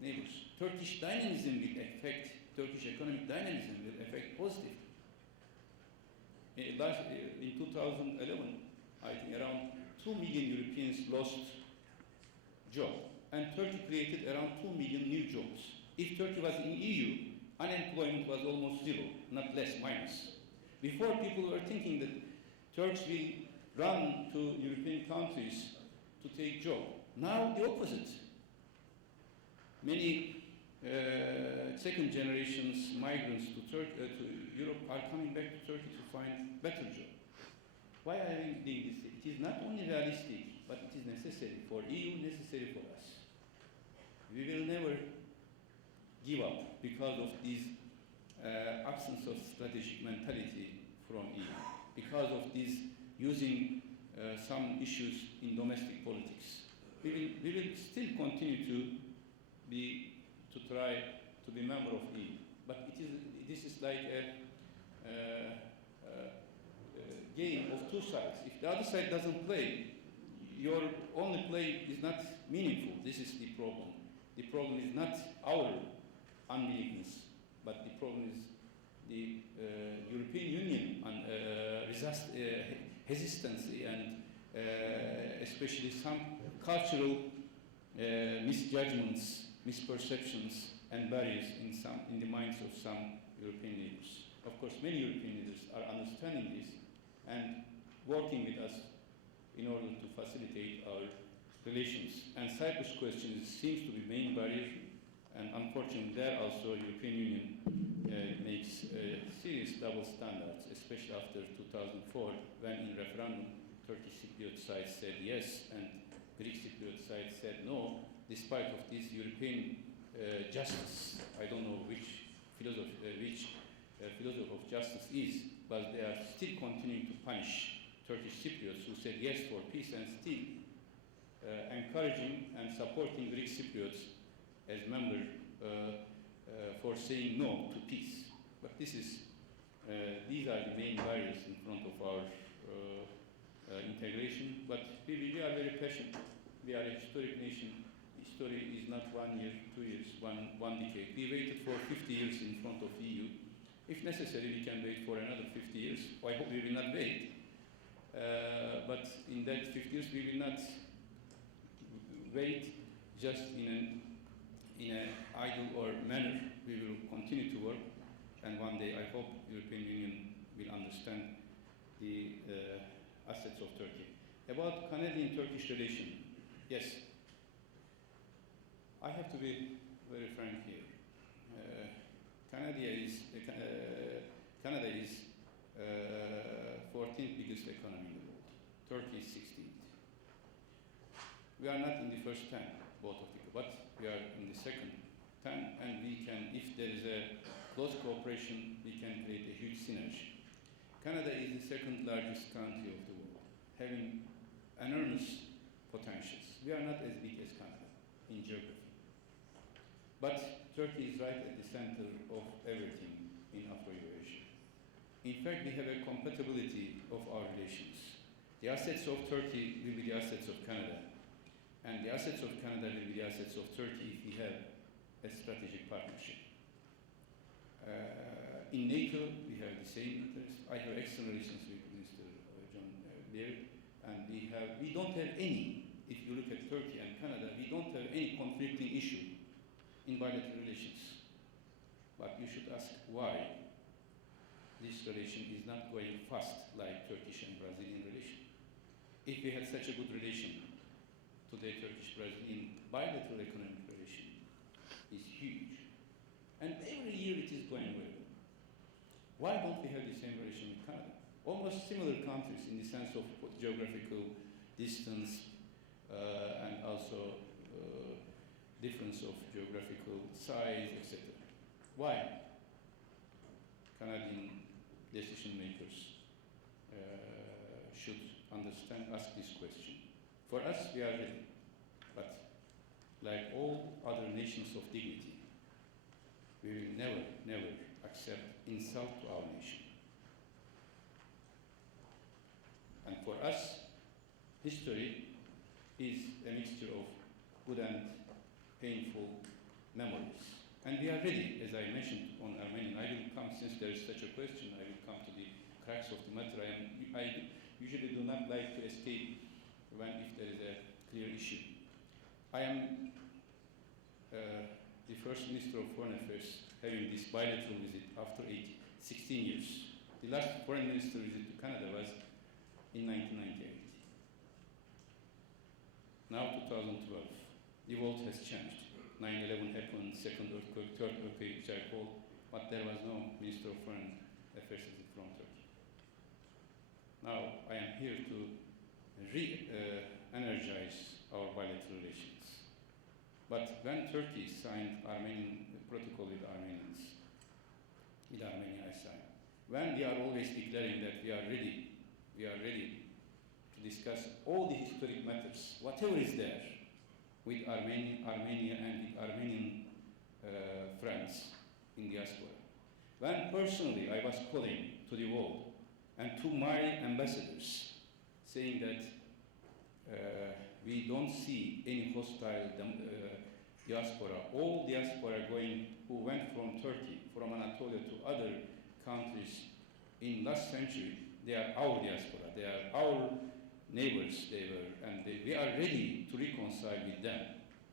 neighbors. Turkish dynamism will affect, Turkish economic dynamism will affect positively. In 2011, I think around 2 million Europeans lost jobs, and Turkey created around 2 million new jobs. If Turkey was in EU, unemployment was almost zero, not less, minus. Before, people were thinking that Turks will run to European countries to take job. Now the opposite. Many second generations migrants to Europe are coming back to Turkey to find better job. Why are we doing this? It is not only realistic, but it is necessary for EU, necessary for us. We will never give up because of this absence of strategic mentality from EU, because of this using some issues in domestic politics. We will still continue to try to be member of EU, but this is like a game of two sides. If the other side doesn't play, your only play is not meaningful. This is the problem. The problem is not our unwillingness, but the problem is the European Union hesitancy and especially some cultural misjudgments, misperceptions, and barriers in the minds of some European leaders. Of course, many European leaders are understanding this and working with us in order to facilitate our relations. And Cyprus question seems to be main barrier, and unfortunately there also European Union makes serious double standards, especially after 2004, when in referendum Turkish Cypriot side said yes and Greek Cypriot side said no, despite of this European justice. I don't know which philosophy of justice is, but they are still continuing to punish Turkish Cypriots who said yes for peace and still encouraging and supporting Greek Cypriots as members for saying no to peace. But these are the main barriers in front of our integration. But we are very patient. We are a historic nation. History is not 1 year, 2 years, one decade. We waited for 50 years in front of EU. If necessary, we can wait for another 50 years. I hope we will not wait. But in that 50 years, we will not wait just in an idle or manner. We will continue to work, and one day I hope European Union will understand the assets of Turkey. About Canadian-Turkish relation, yes, I have to be very frank here. Canada is 14th biggest economy in the world. Turkey is 16th. We are not in the first 10, both of you, but we are in the second 10, and we can, if there is a close cooperation, we can create a huge synergy. Canada is the second largest country of the world, having enormous potentials. We are not as big as Canada in geography. But Turkey is right at the center of everything in Afro-Eurasia. In fact, we have a compatibility of our relations. The assets of Turkey will be the assets of Canada, and the assets of Canada will be the assets of Turkey if we have a strategic partnership. In NATO, we have the same interest. I have excellent relations with Minister John Baird, and we don't have any, if you look at Turkey and Canada, we don't have any conflicting issue in bilateral relations. But you should ask why this relation is not going fast like Turkish and Brazilian relation. If we had such a good relation, today Turkish-Brazilian bilateral economic relation is huge. And every year it is going well. Why don't we have the same relation with Canada? Almost similar countries in the sense of geographical distance and also difference of geographical size, etc. Why? Canadian decision makers should ask this question. For us, we are ready, but like all other nations of dignity, we will never accept insult to our nation. And for us, history is a mixture of good and painful And we are ready, as I mentioned on Armenian. I will come, since there is such a question, I will come to the crux of the matter. I usually do not like to escape if there is a clear issue. I am the first Minister of Foreign Affairs having this bilateral visit after 16 years. The last Foreign Minister visit to Canada was in 1998. Now 2012. The world has changed. 9/11 happened, second earthquake, third earthquake, which I called, but there was no Minister of Foreign Affairs from Turkey. Now I am here to re-energize our bilateral relations. But when Turkey signed Armenian protocol with Armenians, with Armenia I signed, when we are always declaring that we are ready to discuss all the historic matters, whatever is there, with Armenia and with Armenian friends in diaspora. When personally I was calling to the world and to my ambassadors saying that we don't see any hostile diaspora, all diaspora who went from Turkey, from Anatolia to other countries in last century, they are our diaspora, they are our neighbors, and we are ready to reconcile with them.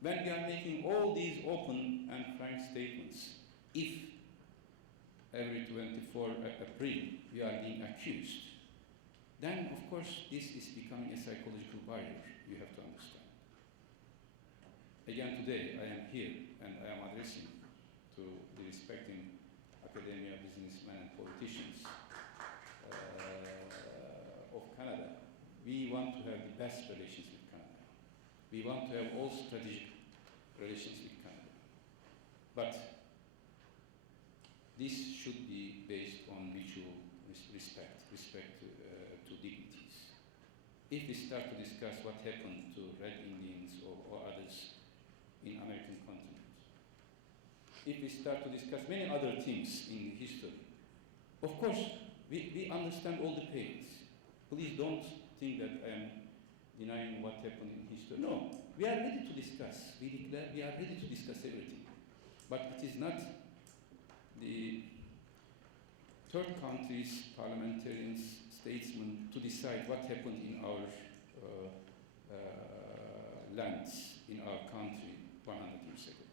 When we are making all these open and frank statements, if every 24 April we are being accused, then of course this is becoming a psychological barrier, you have to understand. Again today I am here and I am addressing to the respecting academia, businessmen and politicians of Canada. We want to have the best relations with Canada. We want to have all strategic relations with Canada. But this should be based on mutual respect to dignities. If we start to discuss what happened to Red Indians or others in American continent, if we start to discuss many other things in history, of course, we understand all the pains. Please don't think that I am denying what happened in history. No, we are ready to discuss. We declare we are ready to discuss everything. But it is not the third countries, parliamentarians, statesmen to decide what happened in our lands, in our country 100 years ago.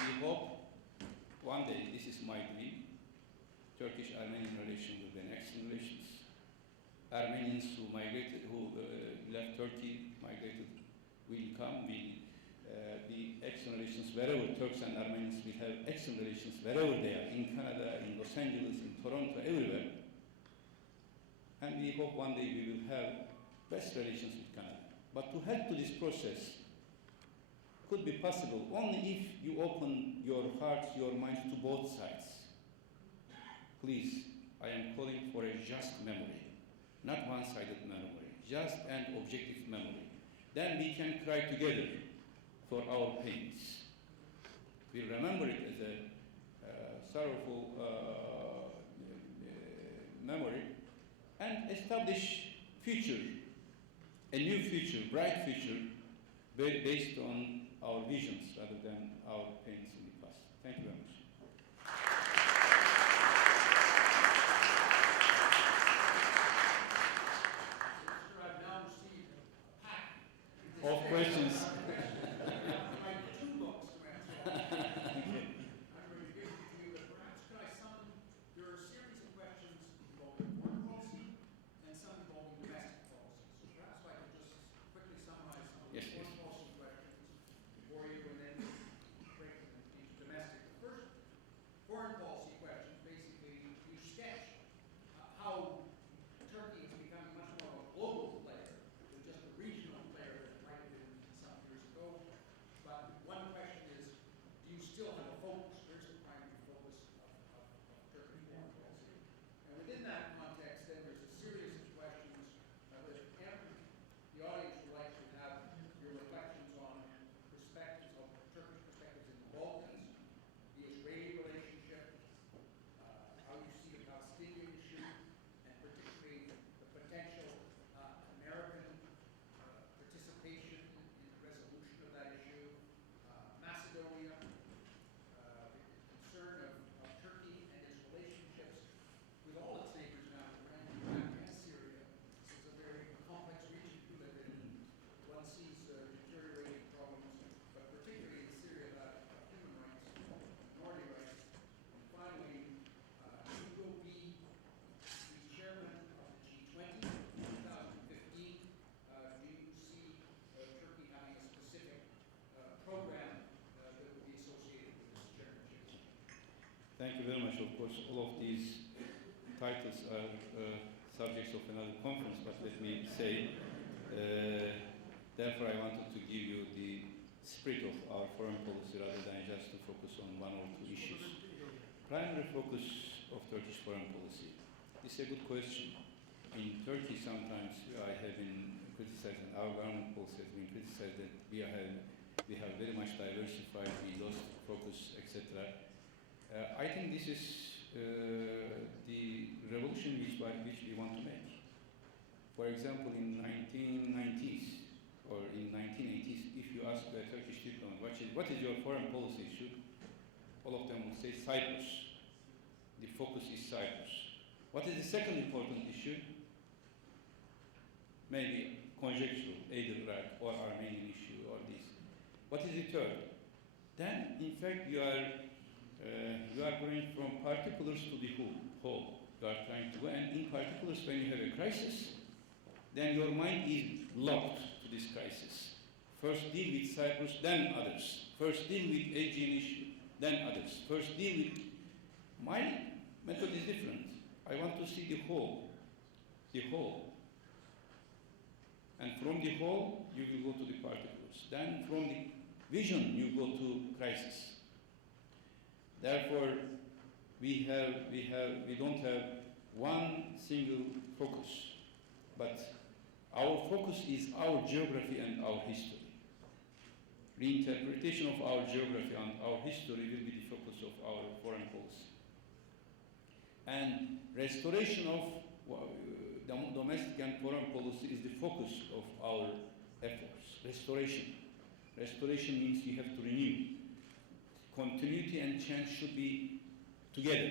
We hope one day, this is my dream, Turkish-Armenian relations will be an excellent relations. Armenians who left Turkey, migrated, will come, will be excellent relations wherever. Turks and Armenians will have excellent relations wherever they are, in Canada, in Los Angeles, in Toronto, everywhere. And we hope one day we will have best relations with Canada. But to help to this process could be possible only if you open your hearts, your minds to both sides. Please, I am calling for a just memory, not one-sided memory, just and objective memory. Then we can cry together for our pains. We remember it as a sorrowful memory and establish future, a new future, bright future, based on our visions rather than our pains in the past. Thank you very much. I've now received a pack Of questions. like 2 books to answer. I'm going to give it to you, but perhaps could I sum them? There are a series of questions involving foreign policy and some involving domestic policy. So perhaps I could just quickly summarize some of the foreign policy questions for you and then break them into domestic. The first much. Of course, all of these titles are subjects of another conference, but let me say, therefore I wanted to give you the spirit of our foreign policy rather than just to focus on one or two issues. Primary focus of Turkish foreign policy. This is a good question. In Turkey, sometimes I have been criticized, and our government policy has been criticized that we have very much diversified, we lost focus, etc. I think this is the revolution which we want to make. For example, in 1990s or in 1980s, if you ask a Turkish diplomat, what is your foreign policy issue? All of them will say Cyprus. The focus is Cyprus. What is the second important issue? Maybe conjectural, either Iraq or Armenian issue or this. What is the third? Then, in fact, you are going from particulars to the whole. You are trying to go, and in particulars, when you have a crisis, then your mind is locked to this crisis. First deal with Cyprus, then others. First deal with Aegean issue, then others. First deal with... My method is different. I want to see the whole. The whole. And from the whole, you will go to the particulars. Then from the vision, you go to crisis. Therefore, we don't have one single focus, but our focus is our geography and our history. Reinterpretation of our geography and our history will be the focus of our foreign policy. And restoration of domestic and foreign policy is the focus of our efforts. Restoration. Restoration means you have to renew. Continuity and change should be together.